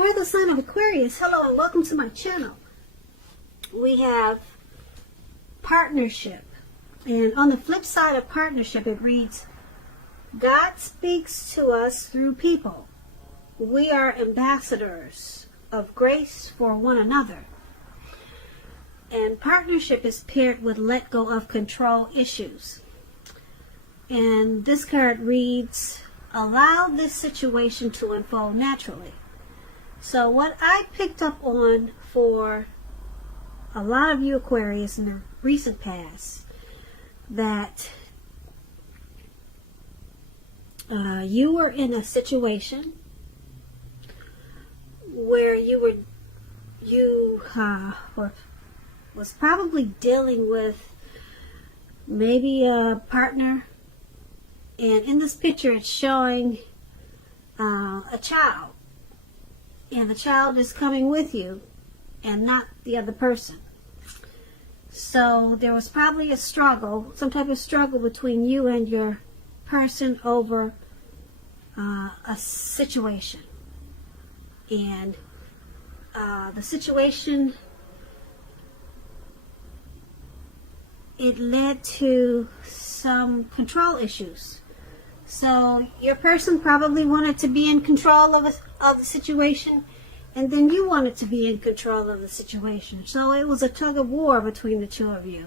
For the sign of Aquarius, hello and welcome to my channel. We have partnership. And on the flip side of partnership, it reads, God speaks to us through people. We are ambassadors of grace for one another. And partnership is paired with let go of control issues. And this card reads, allow this situation to unfold naturally. So what I picked up on for a lot of you Aquarius in the recent past, that you were in a situation where you was probably dealing with maybe a partner, and in this picture it's showing a child. And the child is coming with you and not the other person. So there was probably a struggle, some type of struggle between you and your person over a situation. And the situation, it led to some control issues. So your person probably wanted to be in control of the situation, and then you wanted to be in control of the situation. So it was a tug of war between the two of you.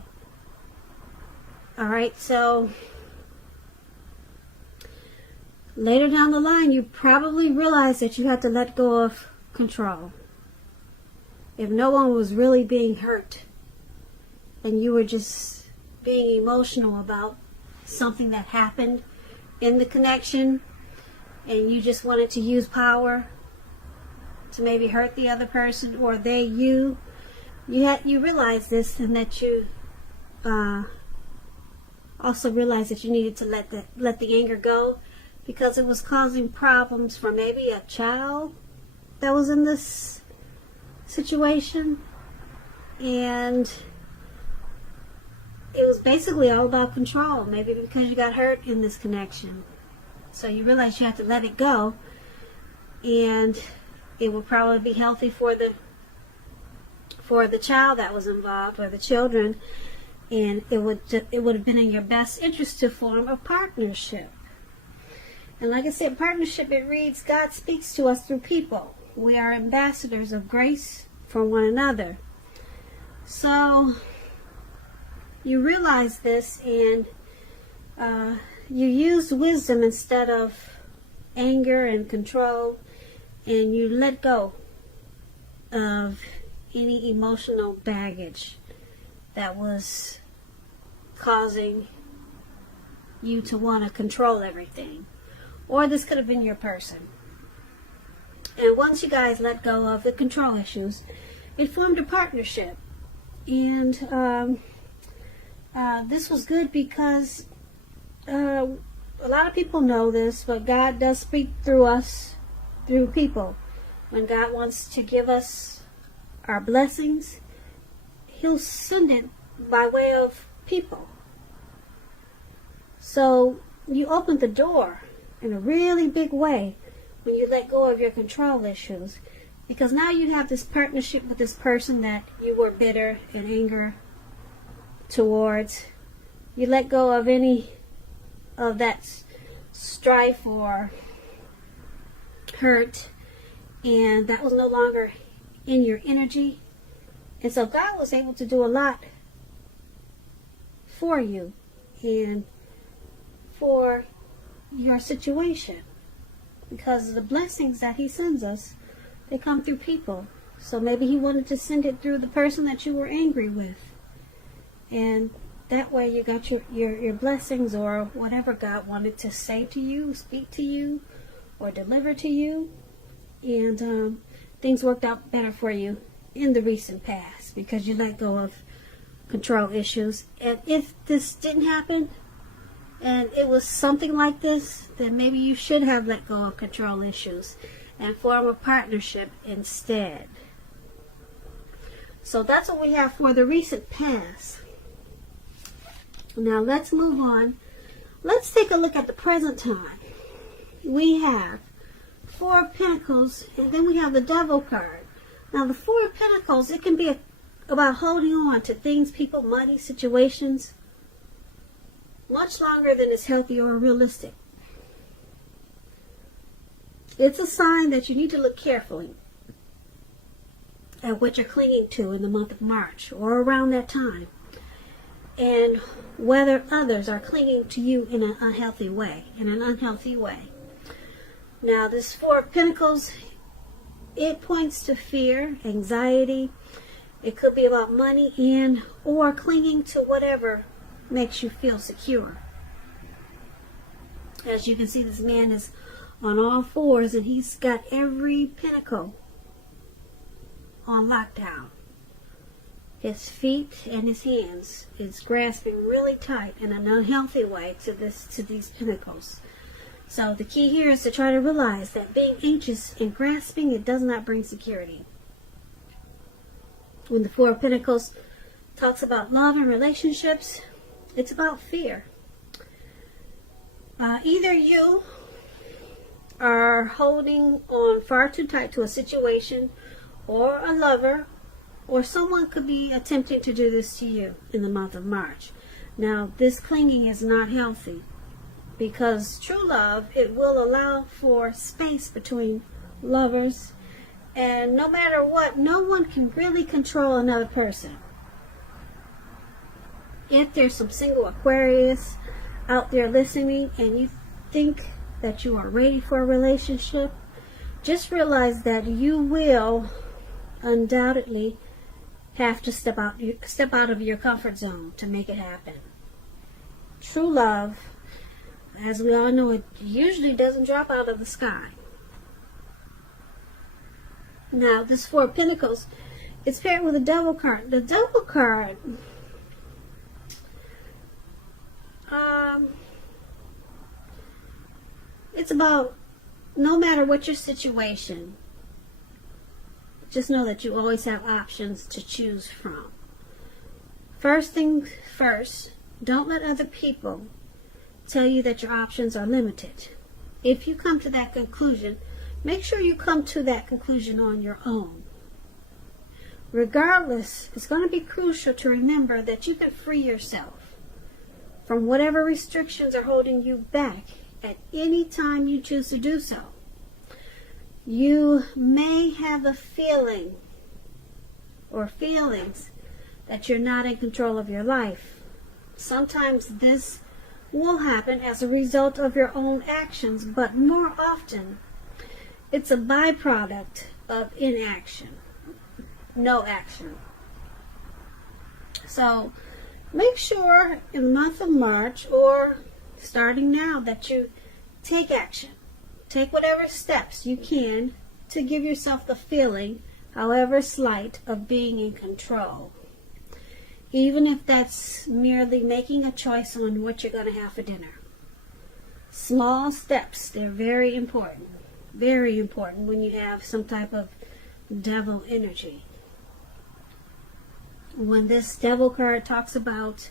Alright, so later down the line, you probably realized that you had to let go of control. If no one was really being hurt, and you were just being emotional about something that happened in the connection, and you just wanted to use power to maybe hurt the other person, or you realized this, and that you also realized that you needed to let the anger go, because it was causing problems for maybe a child that was in this situation, and it was basically all about control, maybe because you got hurt in this connection. So you realize you have to let it go, and it would probably be healthy for the child that was involved, or the children, and it would have been in your best interest to form a partnership. And like I said, partnership, it reads, God speaks to us through people. We are ambassadors of grace for one another. So you realize this, and you use wisdom instead of anger and control, and you let go of any emotional baggage that was causing you to want to control everything. Or this could have been your person. And once you guys let go of the control issues, it formed a partnership. And this was good because a lot of people know this, but God does speak through us, through people. When God wants to give us our blessings, He'll send it by way of people. So you opened the door in a really big way when you let go of your control issues, because now you have this partnership with this person that you were bitter and anger towards. You let go of any of that strife or hurt, and that was no longer in your energy. And so God was able to do a lot for you and for your situation, because the blessings that He sends us, they come through people. So maybe He wanted to send it through the person that you were angry with, and that way you got your blessings, or whatever God wanted to say to you, speak to you, or deliver to you. And things worked out better for you in the recent past because you let go of control issues. And if this didn't happen, and it was something like this, then maybe you should have let go of control issues and form a partnership instead. So that's what we have for the recent past. Now let's move on. Let's take a look at the present time. We have Four of Pentacles, and then we have the Devil card. Now the Four of Pentacles, it can be about holding on to things, people, money, situations, much longer than is healthy or realistic. It's a sign that you need to look carefully at what you're clinging to in the month of March or around that time, and whether others are clinging to you in an unhealthy way. Now this Four of Pentacles, it points to fear, anxiety. It could be about money and or clinging to whatever makes you feel secure. As you can see, this man is on all fours and he's got every pentacle on lockdown. His feet and his hands is grasping really tight in an unhealthy way to these pentacles. So the key here is to try to realize that being anxious and grasping, it does not bring security. When the Four of Pentacles talks about love and relationships, it's about fear. Either you are holding on far too tight to a situation, or a lover, or someone could be attempting to do this to you in the month of March. Now, this clinging is not healthy, because true love, it will allow for space between lovers, and no matter what, no one can really control another person. If there's some single Aquarius out there listening and you think that you are ready for a relationship, just realize that you will undoubtedly have to step out of your comfort zone to make it happen. True love, as we all know, it usually doesn't drop out of the sky. Now, this Four of Pentacles, it's paired with the Devil card. The Devil card, it's about no matter what your situation, just know that you always have options to choose from. First thing first, don't let other people tell you that your options are limited. If you come to that conclusion, make sure you come to that conclusion on your own. Regardless, it's going to be crucial to remember that you can free yourself from whatever restrictions are holding you back at any time you choose to do so. You may have a feeling or feelings that you're not in control of your life. Sometimes this will happen as a result of your own actions, but more often it's a byproduct of inaction, no action. So make sure in the month of March, or starting now, that you take action. Take whatever steps you can to give yourself the feeling, however slight, of being in control. Even if that's merely making a choice on what you're going to have for dinner. Small steps, they're very important. Very important when you have some type of devil energy. When this Devil card talks about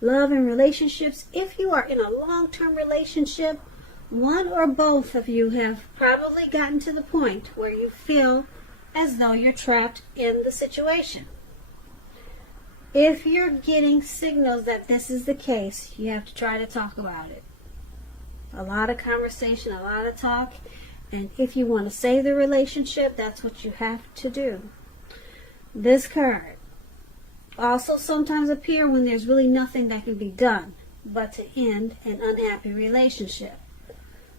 love and relationships, if you are in a long-term relationship, one or both of you have probably gotten to the point where you feel as though you're trapped in the situation. If you're getting signals that this is the case, you have to try to talk about it. A lot of conversation, a lot of talk, and if you want to save the relationship, that's what you have to do. This card also sometimes appears when there's really nothing that can be done but to end an unhappy relationship.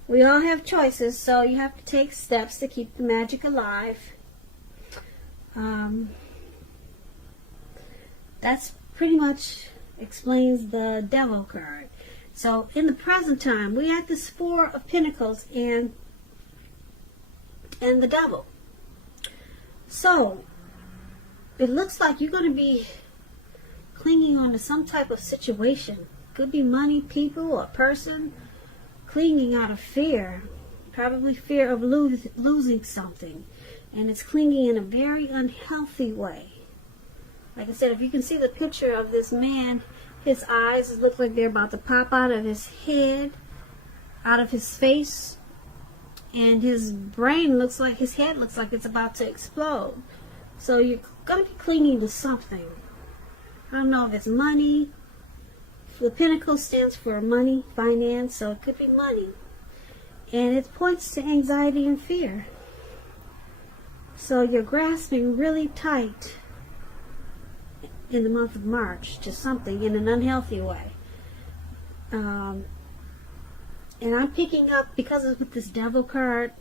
We all have choices, so you have to take steps to keep the magic alive. That's pretty much explains the Devil card. So in the present time, we have this Four of Pentacles and the Devil. So it looks like you're going to be clinging on to some type of situation. Could be money, people, or person. Clinging out of fear, probably fear of losing something, and it's clinging in a very unhealthy way. Like I said, if you can see the picture of this man, his eyes look like they're about to pop out of his head, out of his face, and his brain looks like, his head looks like it's about to explode. So you're going to be clinging to something. I don't know if it's money. The Pentacle stands for money, finance, so it could be money. And it points to anxiety and fear. So you're grasping really tight in the month of March to something in an unhealthy way. And I'm picking up, because of with this Devil card,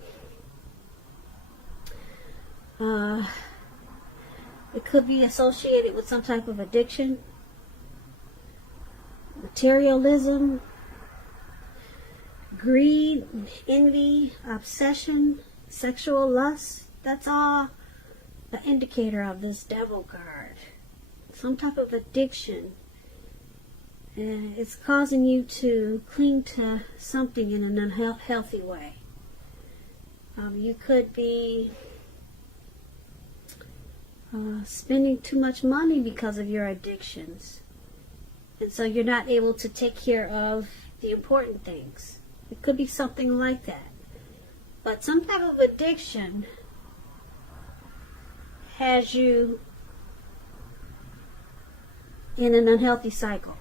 it could be associated with some type of addiction, materialism, greed, envy, obsession, sexual lust. That's all an indicator of this Devil card. Some type of addiction. And it's causing you to cling to something in an unhealthy way. You could be spending too much money because of your addictions. And so you're not able to take care of the important things. It could be something like that. But some type of addiction has you in an unhealthy cycle.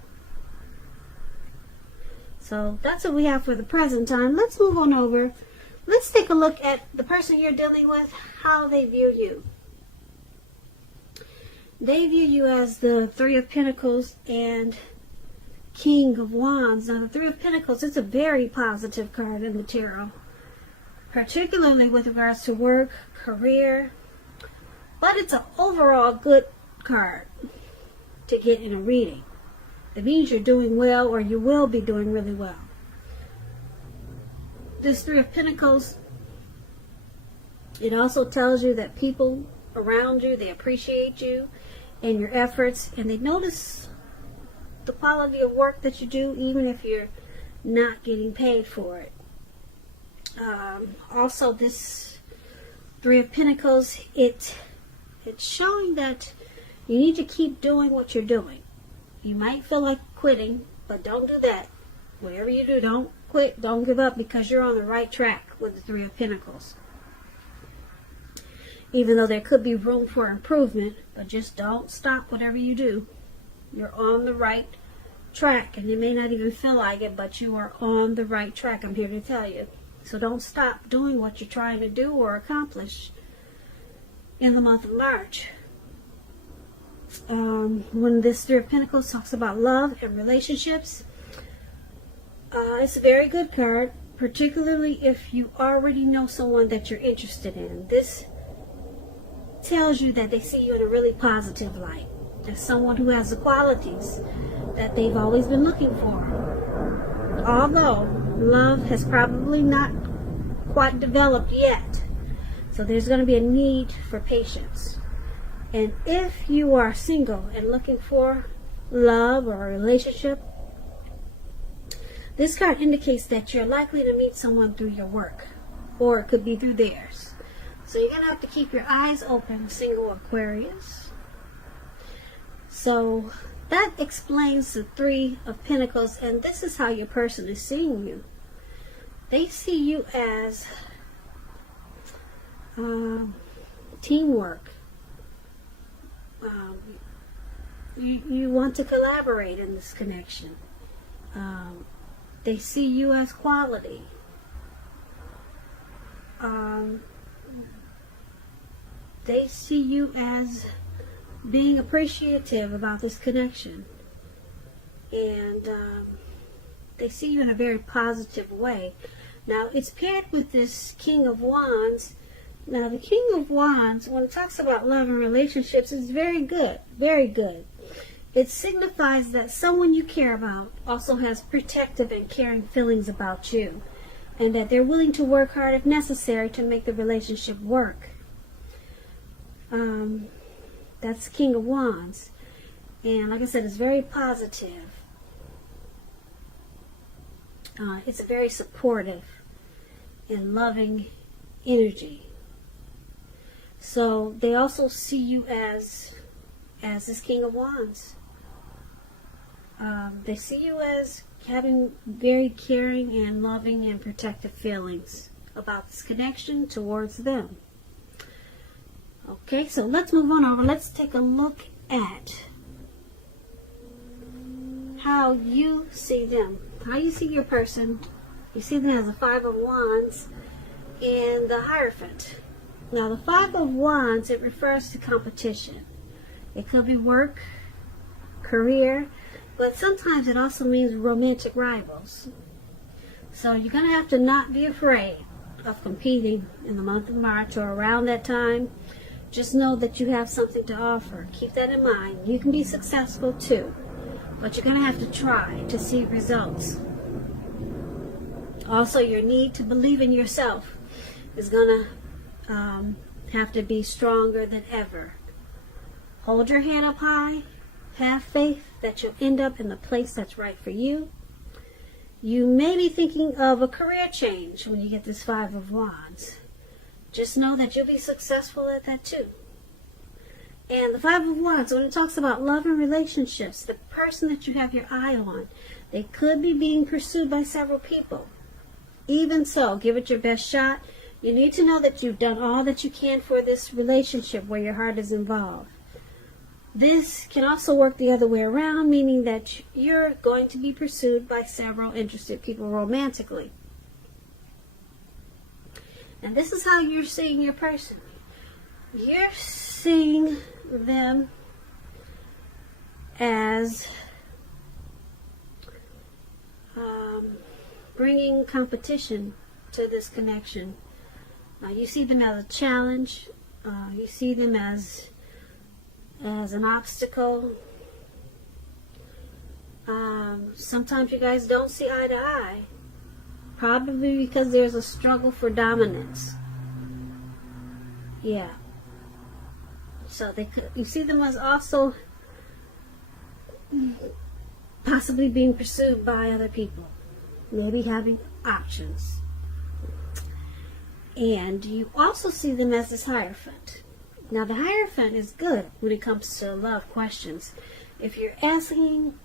So that's what we have for the present time. Let's move on over. Let's take a look at the person you're dealing with, how they view you. They view you as the Three of Pentacles and King of Wands. Now, the Three of Pentacles is a very positive card in the tarot, particularly with regards to work, career, but it's an overall good card to get in a reading. It means you're doing well, or you will be doing really well. This Three of Pentacles, it also tells you that people around you, they appreciate you and your efforts, and they notice the quality of work that you do, even if you're not getting paid for it. Also, this Three of Pentacles, it's showing that you need to keep doing what you're doing. You might feel like quitting, but don't do that. Whatever you do, don't quit, don't give up, because you're on the right track with the Three of Pentacles. Even though there could be room for improvement, but just don't stop whatever you do. You're on the right track, and you may not even feel like it, but you are on the right track. I'm here to tell you. So don't stop doing what you're trying to do or accomplish in the month of March. When this Three of Pentacles talks about love and relationships, it's a very good card, particularly if you already know someone that you're interested in. This tells you that they see you in a really positive light, as someone who has the qualities that they've always been looking for. Although love has probably not quite developed yet, so there's going to be a need for patience. And if you are single and looking for love or a relationship, this card indicates that you're likely to meet someone through your work, or it could be through theirs. So you're going to have to keep your eyes open, single Aquarius. So that explains the Three of Pentacles, and this is how your person is seeing you. They see you as teamwork. You want to collaborate in this connection. They see you as quality. They see you as being appreciative about this connection. And they see you in a very positive way. Now, it's paired with this King of Wands. Now, the King of Wands, when it talks about love and relationships, is very good. Very good. It signifies that someone you care about also has protective and caring feelings about you, and that they're willing to work hard if necessary to make the relationship work. That's King of Wands. And like I said, it's very positive. It's a very supportive and loving energy. So they also see you as this King of Wands. They see you as having very caring and loving and protective feelings about this connection towards them. Okay, so let's move on over. Let's take a look at how you see them. How you see your person. You see them as a Five of Wands and the Hierophant. Now, the Five of Wands, it refers to competition. It could be work, career, but sometimes it also means romantic rivals. So you're going to have to not be afraid of competing in the month of March or around that time. Just know that you have something to offer. Keep that in mind. You can be successful too, but you're going to have to try to see results. Also, your need to believe in yourself is going to have to be stronger than ever. Hold your head up high. Have faith that you'll end up in the place that's right for you. You may be thinking of a career change when you get this Five of Wands. Just know that you'll be successful at that too. And the Five of Wands, when it talks about love and relationships, the person that you have your eye on, they could be being pursued by several people. Even so, give it your best shot. You need to know that you've done all that you can for this relationship where your heart is involved. This can also work the other way around, meaning that you're going to be pursued by several interested people romantically. And this is how you're seeing your person. You're seeing them as bringing competition to this connection. You see them as a challenge. You see them as an obstacle. Sometimes you guys don't see eye to eye, probably because there's a struggle for dominance. Yeah. So you see them as also possibly being pursued by other people, maybe having options. And you also see them as this Hierophant. Now, the Hierophant is good when it comes to love questions. If you're asking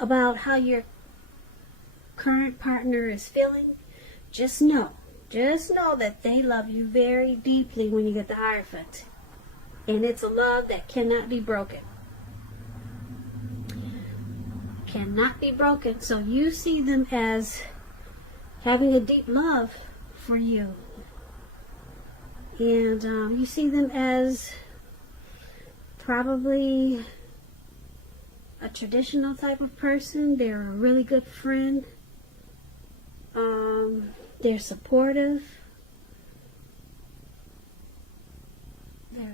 about how your current partner is feeling, just know that they love you very deeply when you get the Hierophant. And it's a love that cannot be broken. Cannot be broken. So you see them as having a deep love for you. And you see them as probably a traditional type of person. They're a really good friend. They're supportive.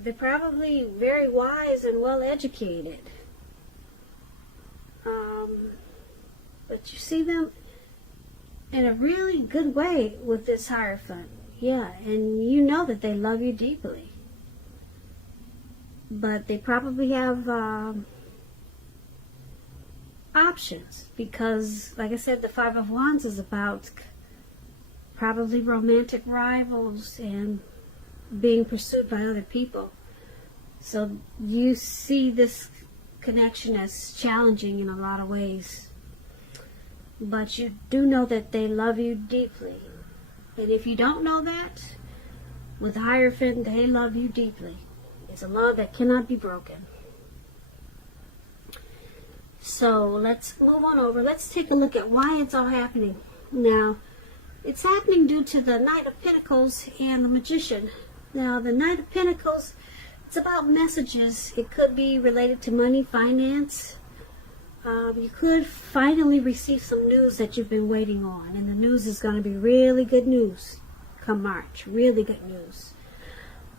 They're probably very wise and well educated. But you see them in a really good way with this Hierophant. Yeah, and you know that they love you deeply. But they probably have options because, like I said, the Five of Wands is about probably romantic rivals and being pursued by other people. So you see this connection as challenging in a lot of ways. But you do know that they love you deeply. And if you don't know that, with the Hierophant, they love you deeply. It's a love that cannot be broken. So let's move on over. Let's take a look at why it's all happening. Now, it's happening due to the Knight of Pentacles and the Magician. Now, the Knight of Pentacles, it's about messages. It could be related to money, finance. You could finally receive some news that you've been waiting on. And the news is going to be really good news come March. Really good news.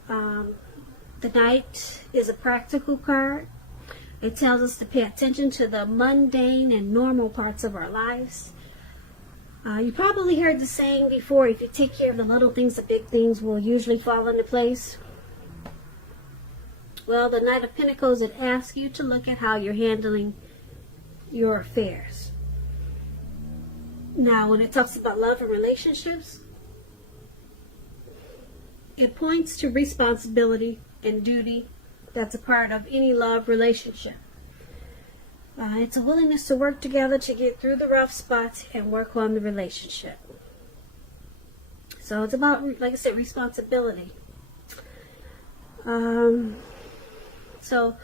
The Knight is a practical card. It tells us to pay attention to the mundane and normal parts of our lives. You probably heard the saying before, if you take care of the little things, the big things will usually fall into place. Well, the Knight of Pentacles, it asks you to look at how you're handling your affairs. Now, when it talks about love and relationships, it points to responsibility and duty that's a part of any love relationship. It's a willingness to work together to get through the rough spots and work on the relationship. So it's about, like I said, responsibility. So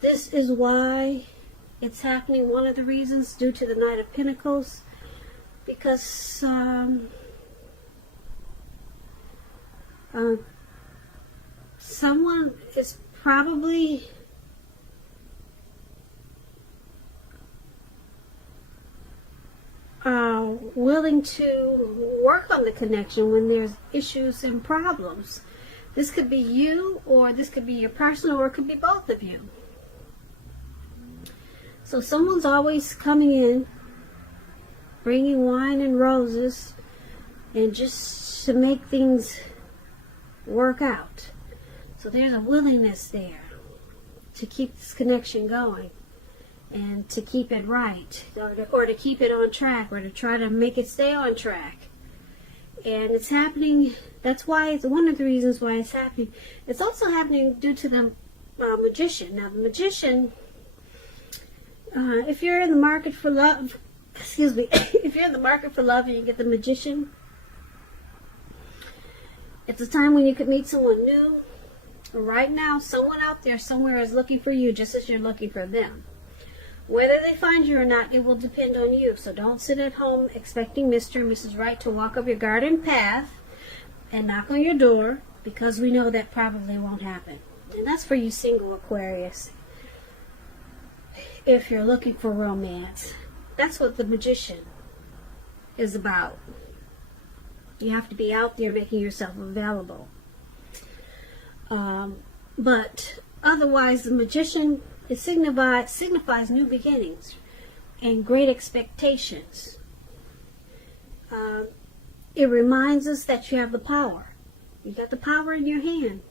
this is why it's happening. One of the reasons, due to the Knight of Pentacles, because someone is probably willing to work on the connection when there's issues and problems. This could be you, or this could be your person, or it could be both of you. So someone's always coming in, bringing wine and roses, and just to make things work out. So there's a willingness there to keep this connection going, and to keep it right, or to keep it on track, or to try to make it stay on track. And it's happening. That's why it's one of the reasons why it's happening. It's also happening due to the Magician. Now, the Magician, if you're in the market for love, excuse me, if you're in the market for love and you get the Magician, it's a time when you could meet someone new. Right now, someone out there somewhere is looking for you, just as you're looking for them. Whether they find you or not, it will depend on you. So don't sit at home expecting Mr. and Mrs. Right to walk up your garden path and knock on your door, because we know that probably won't happen. And that's for you single Aquarius. If you're looking for romance, that's what the Magician is about. You have to be out there making yourself available. But otherwise, the Magician, it signifies new beginnings and great expectations. It reminds us that you have the power. You got the power in your hand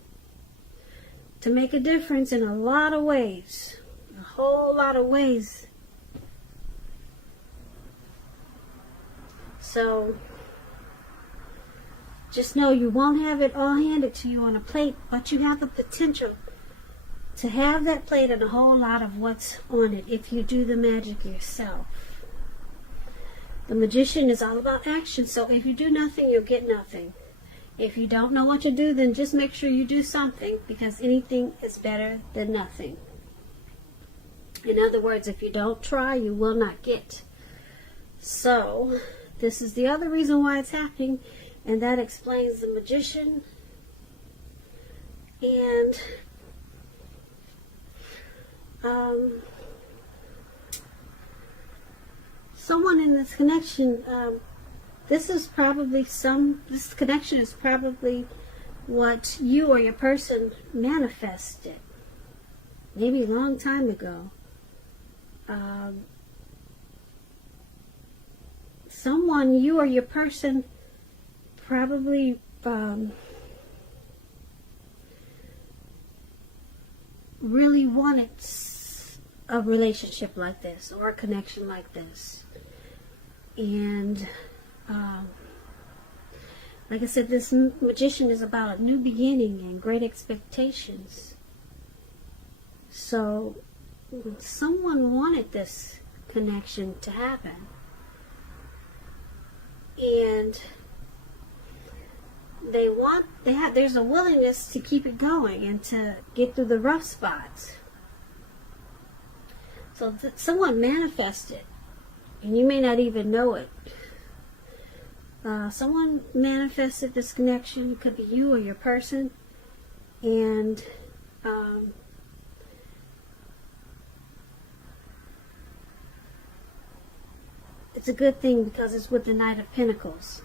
to make a difference in a lot of ways. A whole lot of ways. So just know you won't have it all handed to you on a plate, but you have the potential to have that plate and a whole lot of what's on it if you do the magic yourself. The Magician is all about action, so if you do nothing, you'll get nothing. If you don't know what to do, then just make sure you do something, because anything is better than nothing. In other words, if you don't try, you will not get. So this is the other reason why it's happening, and that explains the Magician. And someone in this connection, this connection is probably what you or your person manifested maybe a long time ago. Someone, you or your person, probably really wanted a relationship like this, or a connection like this. And like I said, this Magician is about a new beginning and great expectations. So someone wanted this connection to happen, and there's a willingness to keep it going and to get through the rough spots. So someone manifested, and you may not even know it. Someone manifested this connection. It could be you or your person, and it's a good thing because it's with the Knight of Pentacles.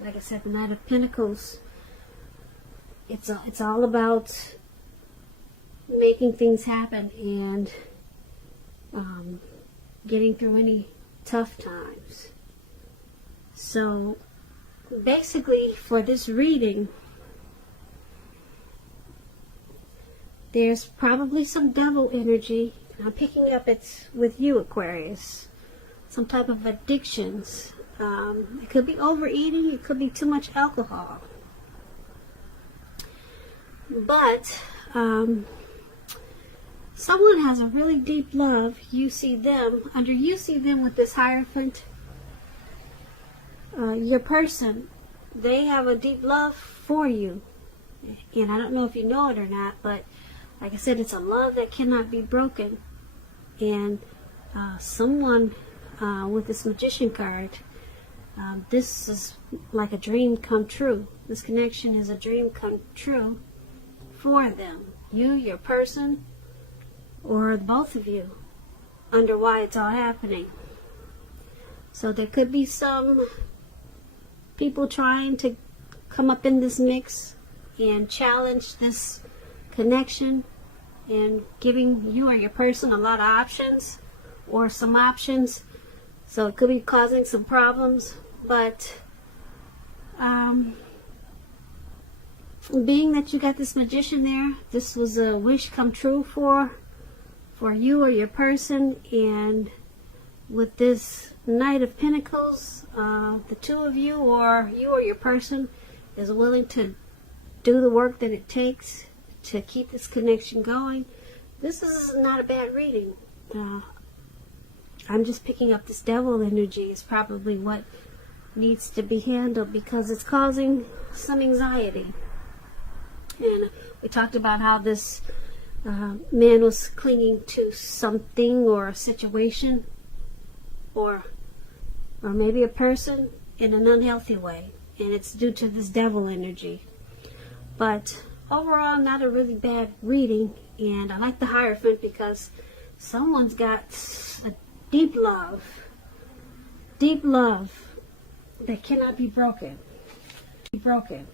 Like I said, the Knight of Pentacles, it's all about making things happen and getting through any tough times. So basically, for this reading, there's probably some double energy. I'm picking up it's with you, Aquarius. Some type of addictions. It could be overeating. It could be too much alcohol. But someone has a really deep love. You see them with this Hierophant. Your person they have a deep love for you. And I don't know if you know it or not, but like I said, it's a love that cannot be broken. And someone with this Magician card, this is like a dream come true. This connection is a dream come true for them. You, your person, or both of you, under why it's all happening. So there could be some people trying to come up in this mix and challenge this connection and giving you or your person a lot of options or some options. So it could be causing some problems, but being that you got this Magician there, this was a wish come true for you or your person. And with this Knight of Pentacles, the two of you or your person is willing to do the work that it takes to keep this connection going. This is not a bad reading. I'm just picking up this Devil energy is probably what needs to be handled, because it's causing some anxiety. And we talked about how this man was clinging to something or a situation or maybe a person in an unhealthy way, and it's due to this Devil energy. But overall, not a really bad reading. And I like the Hierophant because someone's got a deep love that cannot be broken. Be broken.